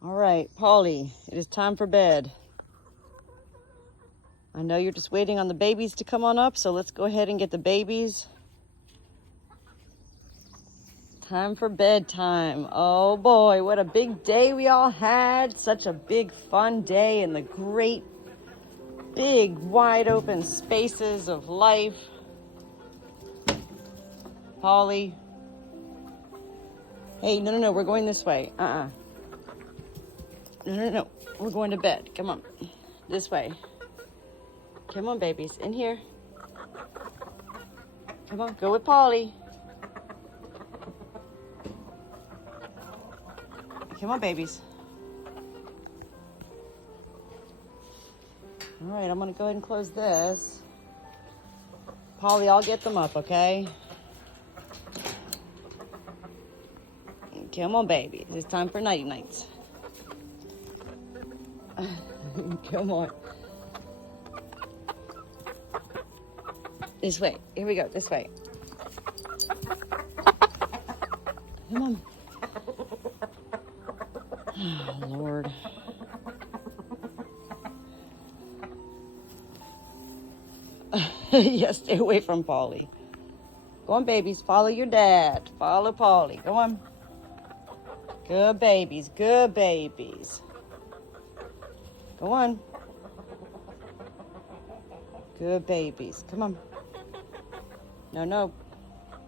All right, Polly, it is time for bed. I know you're just waiting on the babies to come on up, so let's go ahead and get the babies. Time for bedtime. Oh boy, what a big day we all had. Such a big fun day in the great, big, wide open spaces of life. Polly. Hey, no, we're going this way. No, we're going to bed. Come on, this way. Come on, babies, in here. Come on, go with Polly. Come on, babies. All right, I'm gonna go ahead and close this. Polly, I'll get them up, okay? Come on, baby. It's time for nighty nights. Come on. This way. Here we go. This way. Come on. Oh, Lord. Yes, stay away from Polly. Go on, babies. Follow your dad. Follow Polly. Go on. Good babies. Good babies. Go on. Good babies. Come on. No.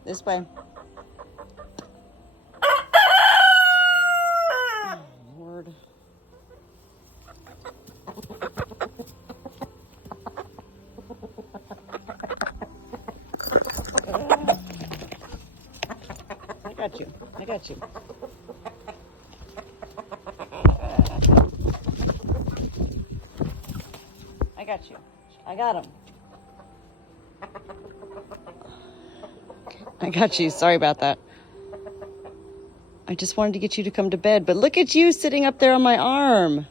This way. Oh, Lord. I got you. I got him. I got you. Sorry about that. I just wanted to get you to come to bed, but look at you sitting up there on my arm.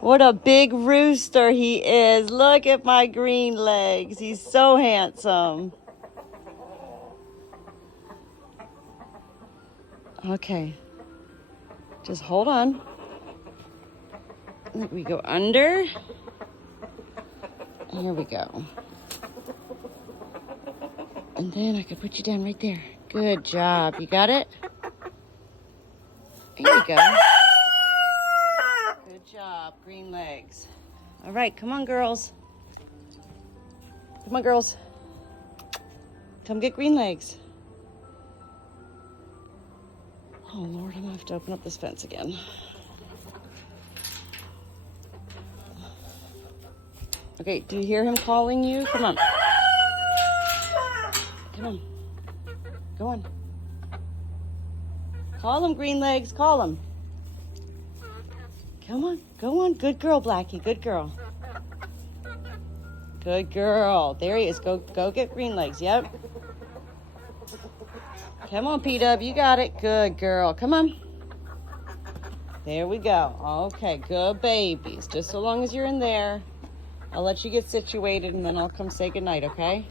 What a big rooster he is. Look at my green legs. He's so handsome. Okay. Just hold on. We go under. Here we go. And then I could put you down right there. Good job. You got it? Here you go. Good job. Green legs. All right, come on, girls. Come on, girls. Come get green legs. Oh, Lord, I'm going to have to open up this fence again. Okay, do you hear him calling you? Come on. Come on. Go on. Call him, green legs. Call him. Come on. Go on. Good girl, Blackie. Good girl. Good girl. There he is. Go get green legs. Yep. Come on, P-Dub. You got it. Good girl. Come on. There we go. Okay, good babies. Just so long as you're in there. I'll let you get situated and then I'll come say goodnight, okay?